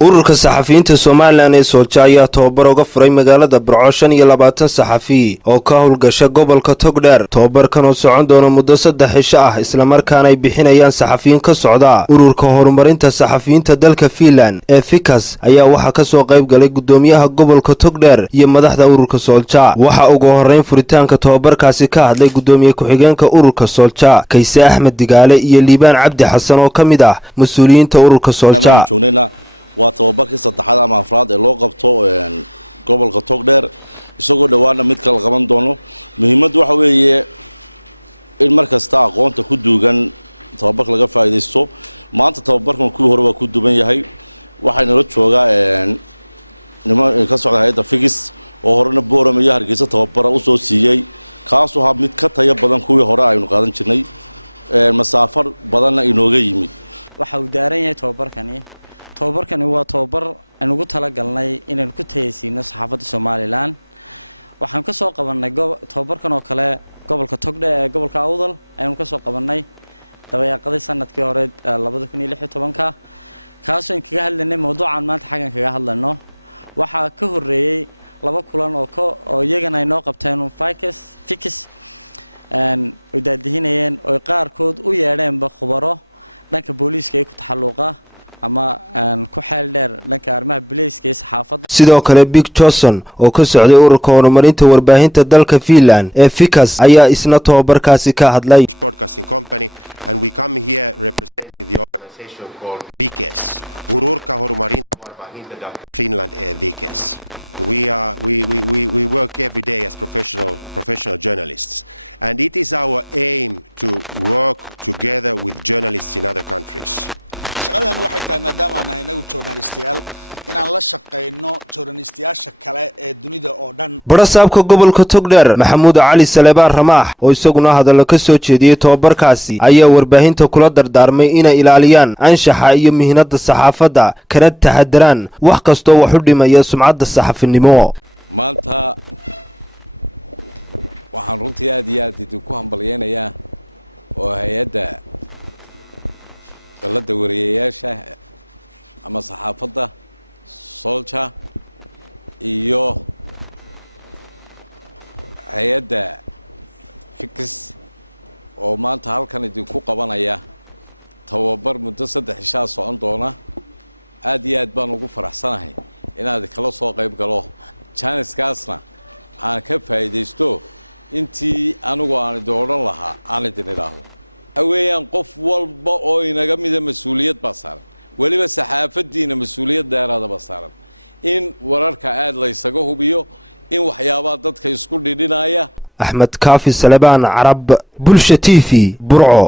ururka saxafiyiinta Soomaaliland ee Soolja ayaa tababar uga furay magaalada Burco 25 saxafi oo ka howlgasha gobolka Togdheer. Tababarkan oo socon doona muddo 3 cisho ah isla markaana ay bixinayaan saxafiyiin ka socda ururka horumarinta saxafiyiinta dalka Finland ee FICAS ayaa waxa ka soo qayb galay gudoomiyaha gobolka Togdheer iyo madaxda ururka Soolja. Waxa ugu horeyn furitaanka tababarkaasi ka hadlay gudoomiye ku-xigeenka ururka Soolja Kayse Axmed Digaale iyo Liibaan Cabdi Xasan oo kamid ah mas'uuliyiinta ururka Soolja. waa tababarkii saddexaad ama afraad ee loo qabto gobolka Togdheer isagoo dhawaana mid kala qaban doono. muhiimaddu waxa weeye in markasta aqoonta ku duugan tababarka laga faa'iideysto. maanta tababarkan kuwii hore waa ku duban yahay. waxayna la joogaa niman ka socda hay'adda FICAS oo horena Boorama iyo Hargeysa tababara u soo siiyay kaasoo ha mid ka tayo badan kuwii hore aynu qaadan jirnay masaafar badanna inooga yimid. waxa uu daaran yahay tababarkani waa tababar aan ugu tala galnay inaan ku tayeysiino saxaafadda Soomaaliland. waxaan ka soo qabanay tababarkan oo kale gobolka Togdheer ee gobolka Awdal ayaan ka soo qabanay dabayaaqadii sanadkii hore 2016 kaasoo in kaga hadlaynay mowduucan maanta xagan kaga hadlayno. waxa ka horeeyay 2 kulan oo iyagana ay noo qabteen FICAS oo daadihinayeen oo qaarkood u yeedheenba khubaro dhanka booliiska ee ku taxalluqa ama ku xeel dheer dhanka arrimaha booliiska ee saxaafadda. sidoo kale Big Johnson oo ka socday ururka horumarinta warbaahinta dalka Finland ee FICAS ayaa isna tababarkaasi ka hadlay. Broadcasting company and we come here representing the organization called FICAS. ururka horumarinta warbaahinta dalka Finland ee FICAS. We work every day as professional journalists, and it is our aim to work together with journalists in other countries. shaqadan waxay tahay maadaama aan nahay nagu journalistayaal inaan la shaqeyno journalistayaasha kale ee dunida oo dhan. barasaabka gobolka Togdheer Maxamuud Cali Salebaan Ramaax oo isaguna hadallo ka soo jeediyay tababarkaasi ayaa warbaahinta kula dardaarmay inay ilaaliyaan anshaxa iyo mihnada saxaafadda kana taxadaraan wax kasta oo wax u dhimaya sumcadda saxafinimo. maanta waxaan runtii aad iyo aad idinku hambalyeynaya oo hay'adda dalada wariyeyaasha ama saxaafadda Soolja iyo hay'adda FICAS oo maanta halkan idinku qabanaya tababar muddo 3 cisho socon doona. aad iyo aad baan ugu faraxsanahay inaad kala soo qayb galo chance-kaasna aan ka faa'iideysto intii anigu aan dooran lahaa aan idin ilaahdo aweyaan qof walba oo inaga mida mas'uuliyad ba saaran waliba saxaafadiina mas'uuliyad dheeraad ba saaran in wararka aad la isaga hubiyo in waxyaabaha dadka isku dhidhinaya. Axmed Kaafi Salebaan Carab Bulsha TV Burco.